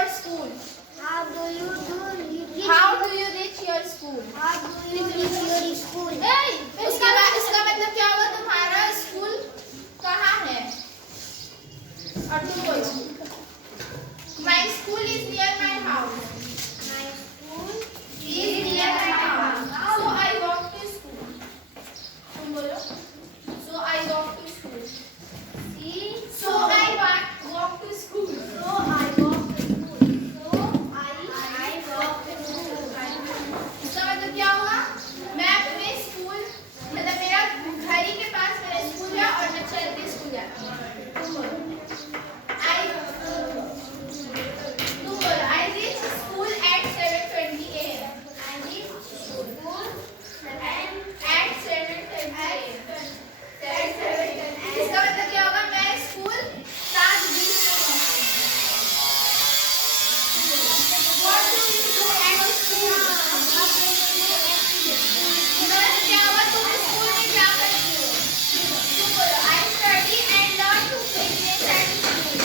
your school? How do you reach your school? How do you reach your school? इसका मतलब क्या होगा? तुम्हारा स्कूल कहाँ है? और तुम बोलो My school is near my house. My school is near my house. So I walk to school. तुम बोलो So I walk to school. See? So I walk to school. So I walk to school. So I walk to school. इसका मतलब क्या होगा? मैं अपने school मतलब मेरा घर ही के पास मेरा स्कूल है और मैं चल के स्कूल जाती हूँ. तुम बोलो I reach school at 7:20 a.m. I reach school at 7:20 a.m. इसका मतलब क्या होगा? मैं स्कूल 7:20 में पहुंचती हूँ. What do you do at school? इसका मतलब क्या होगा? तुम स्कूल में क्या करती हो? तुम बोलो I study and learn to play games at school.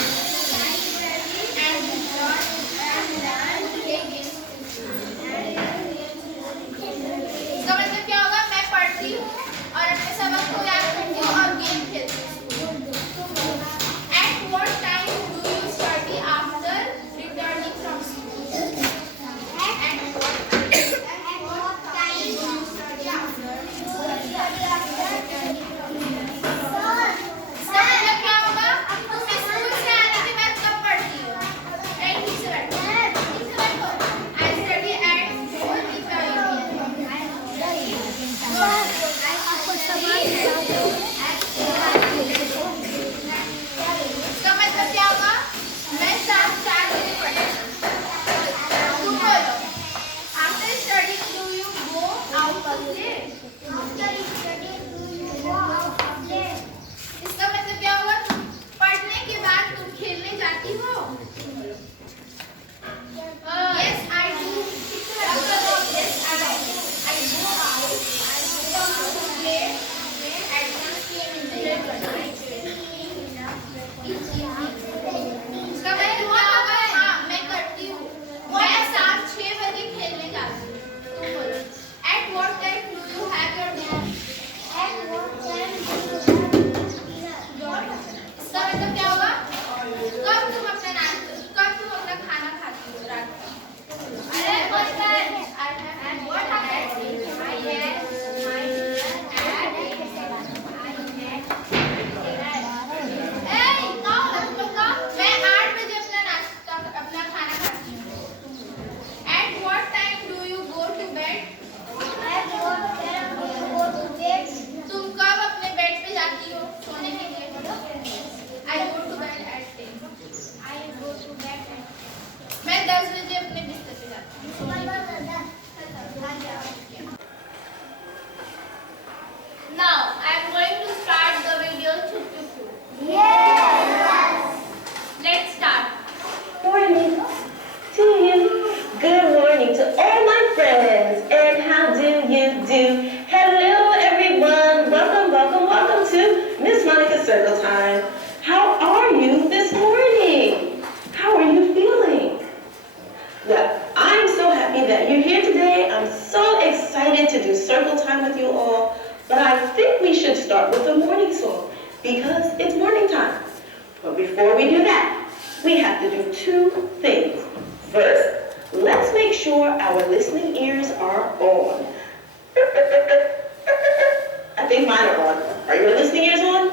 I study and learn to play games. इसका मतलब क्या होगा? मैं पढ़ती हूँ और अपने सबक को याद करती हूँ और गेम खेलती हूँ. At what time do you study after returning from school? At what time do you study after returning from school? इसका मतलब क्या होगा? तुम स्कूल से आने के बाद कब पढ़ती हो? Right, ठीक से बैठो. I study at 4 in the इसका मतलब क्या होगा? मैं 4 बजे पढ़ती हूँ. तुम बोलो After studying do you go out to play? After studying, do you go out to play? इसका मतलब क्या होगा? पढ़ने के बाद तुम खेलने जाती हो? Yes, I do. Yes, I go out. I go to play at 1 p.m. in the evening. इसका मतलब क्या होगा? हाँ, मैं करती हूँ. मैं 6 बजे खेलने जाती हूँ. तुम बोलो At what time do you have your dinner? At what time do you have dinner? इसका मतलब क्या होगा? कब तुम अपना खाना खाती हो रात का? अरे बता And what happened? I had my dinner at 8. मैं 8 बजे अपना खाना खाती हूँ. At what time do you go to bed? At what time do you go to bed? तुम कब अपने बेड पे जाती हो सोने के लिए? I go to bed at 10. I go to bed at मैं 10 बजे अपने बिस्तर पे जाती हूँ सोने के लिए. Now I am going to start the video. Yes. Let's start. Morning to you. Good morning to all my friends. And how do you do? Hello, everyone. Welcome to Miss Monica's Circle Time. How are you this morning? How are you feeling? Well, I'm so happy that you're here today. I'm so excited to do circle time with you all. But I think we should start with the morning song because it's morning time. But before we do that, we have to do 2 things. First, let's make sure our listening ears are on. I think mine are on. Are your listening ears on?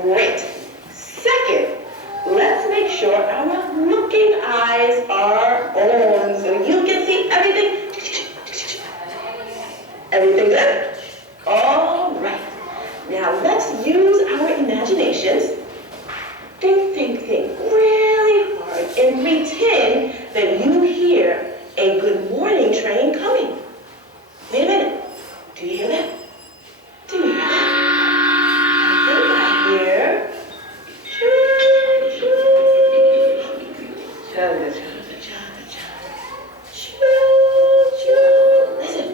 Great. Second, let's make sure our looking eyes are on so you can see everything. Everything good? All right. Now let's use our imaginations. Think really hard and pretend that you hear a good morning train coming. Wait a minute. Do you hear that? Do you hear that? I think I hear choo choo. Chugga chugga chugga chugga. Choo choo. Listen.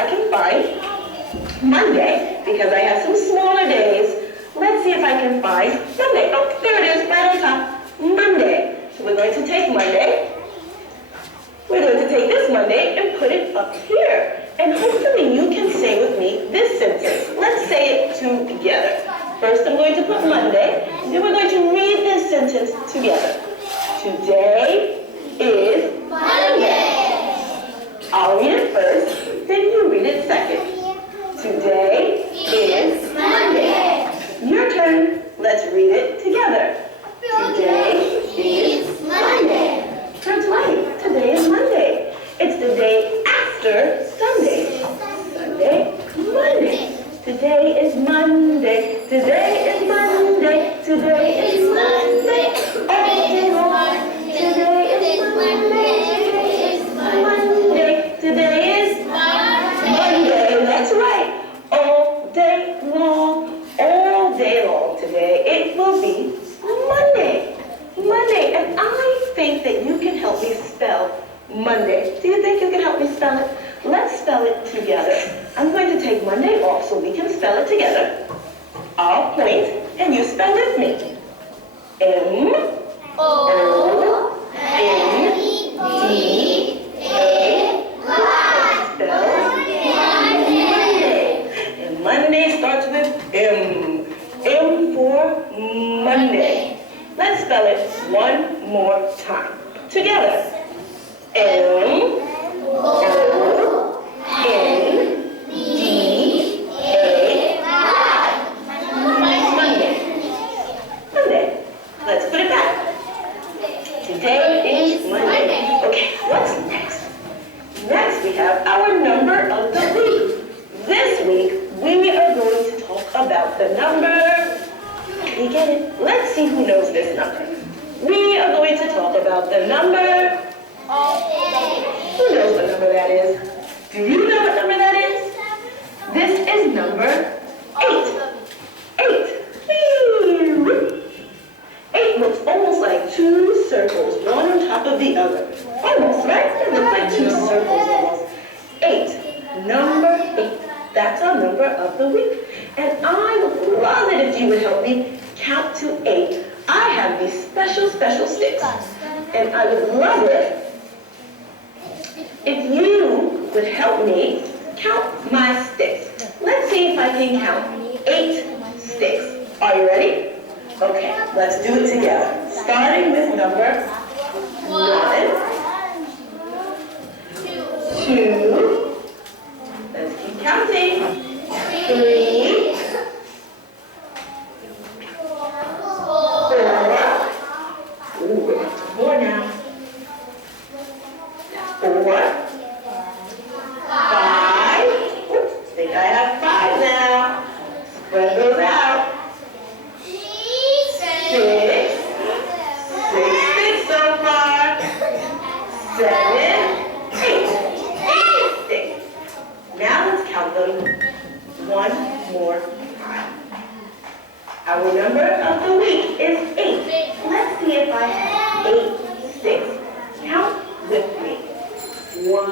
I can find Monday, because I have some smaller days. Let's see if I can find Monday. Oh, there it is, right on top. Monday. So we're going to take Monday. We're going to take this Monday and put it up here. And hopefully you can say with me this sentence. Let's say it together. First I'm going to put Monday, then we're going to read this sentence together. Today is Monday. I'll read it first, then you read it second. Today is Monday. Your turn. Let's read it together. Today is Monday. That's right. Today is Monday. It's the day after Sunday. Sunday, Monday. Today is Monday. Today is Monday. Today is Monday. Every day long. Today is Monday. Today is Monday. Today is Monday. That's right. All day long. All day long today. It will be Monday. Monday. And I think that you can help me spell Monday. Do you think you can help me spell it? Let's spell it together. I'm going to take Monday off so we can spell it together. I'll point and you spell with me. M-O-N-D-A-Y. Spell Monday. And Monday starts with M. M for Monday. Let's spell it one more time. Together. M-O-N-D-A-Y. Monday. Monday. Let's put it back. Today is Monday. Okay, what's next? Next we have our number of the week. This week we are going to talk about the number. You get it? Let's see who knows this number. We are going to talk about the number. Who knows what number that is? Do you know what number that is? This is number 8. 8. 8 looks almost like two circles, one on top of the other. Almost, right? It looks like two circles almost. 8. Number 8. That's our number of the week. And I would love it if you would help me count to 8. I have these special sticks. And I would love it if you would help me count my sticks. Let's see if I can count 8 sticks. Are you ready? Okay, let's do it together. Starting with number 1, 2, let's keep counting, 3, 4, ooh, we're up to 4 now, 4, 5, oops, I think I have 5 now, spread those out, 6 sticks so far, 7, 8 sticks. Now let's count them one more time. Our number of the week is 8. Let's see if I have 8 sticks. Count with me. 1,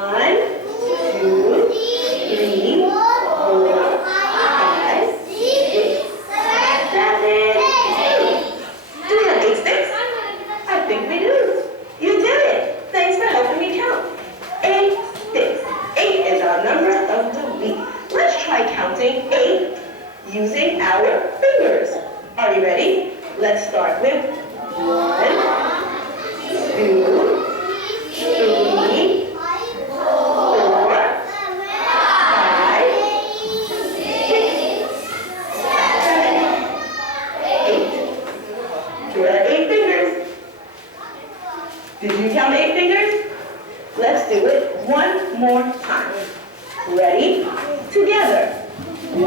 2, 3, 4, 5, 6, 7, 8. Do we have 8 sticks? I think we do. You did it. Thanks for helping me count. 8 sticks. 8 is our number of the week. Let's try counting 8 using our fingers. Are you ready? Let's start with 1, 2, 3, 4, 5, 6, 7, 8. Here are 8 fingers. Did you count 8 fingers? Let's do it one more time. Ready? Together. 1,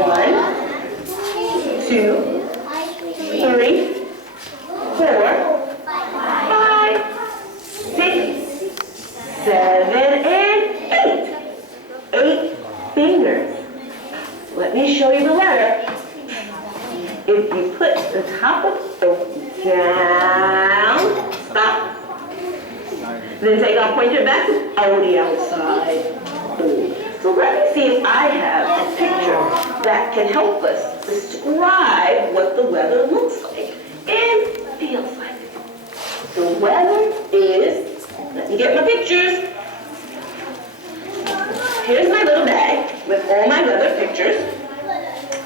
2, 3, 4, 5, 6, 7, and 8. 8 fingers. Let me show you the letter. If you put the top of the down, stop. Then take our pointer back to the outside. So let me let's see if I have a picture that can help us describe what the weather looks like and feels like. The weather is, let me get my pictures. Here's my little bag with all my weather pictures.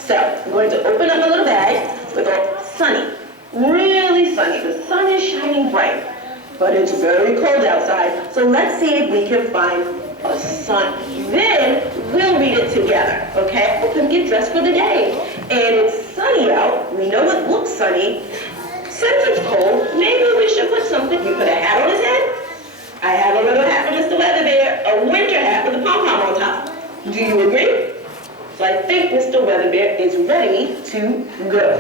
So I'm going to open up my little bag with all sunny, really sunny. The sun is shining bright, but it's very cold outside. So let's see if we can find a sun. Then we'll read it together, okay? We're gonna get dressed for the day. And it's sunny out. We know it looks sunny. Since it's cold, maybe we should put something. We put a hat on his head. I have a little hat for Mr. Weather Bear, a winter hat with a pom-pom on top. Do you agree? So I think Mr. Weather Bear is ready to go.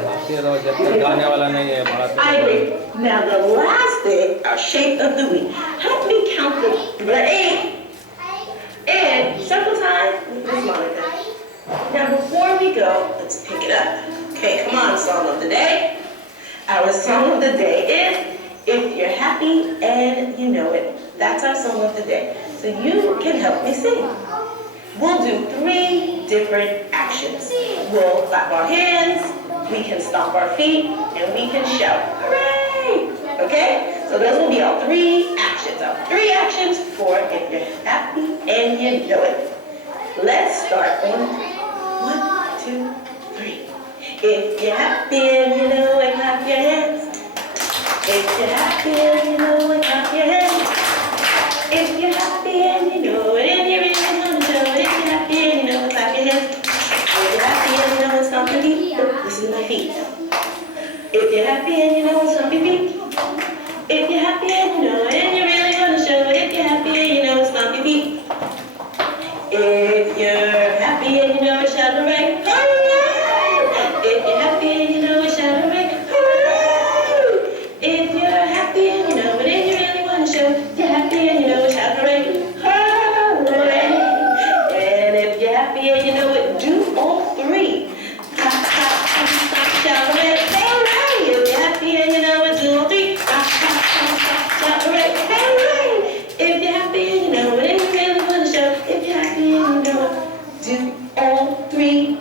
I agree. Now the last thing, our shape of the week. Help me count the 8. And circle time with Miss Monica. Now before we go, let's pick it up. Okay, come on, song of the day. Our song of the day is If You're Happy and You Know It. That's our song of the day. So you can help me sing. We'll do 3 different actions. We'll clap our hands, we can stomp our feet, and we can shout, hooray! Okay? So those will be our 3 actions. Our 3 actions for If You're Happy and You Know It. Let's start on 1, 2, 3. If you're happy and you know it, clap your hands. If you're happy and you know it, clap your hands. If you're happy and you know it, and you really want to show it. If you're happy and you know it, clap your hands. If you're happy and you know it, stomp your feet. This is my feet. If you're happy and you know it, stomp your feet. If you're happy and you know it, and you really want to show it. If you're happy and you know it, stomp your feet. If you're happy and you know it, shout hooray, hooray! If you're happy and you know it, shout hooray, hooray! If you're happy and you know it, and you really want to show it. If you're happy and you know it, shout hooray, hooray! And if you're happy and you know it, do all 3. Clap, clap, clap, clap, shout hooray, hooray! If you're happy and you know it, do all 3. Clap, clap, clap, clap, shout hooray, hooray! If you're happy and you know it, and you really want to show it. If you're happy and you know it, do all 3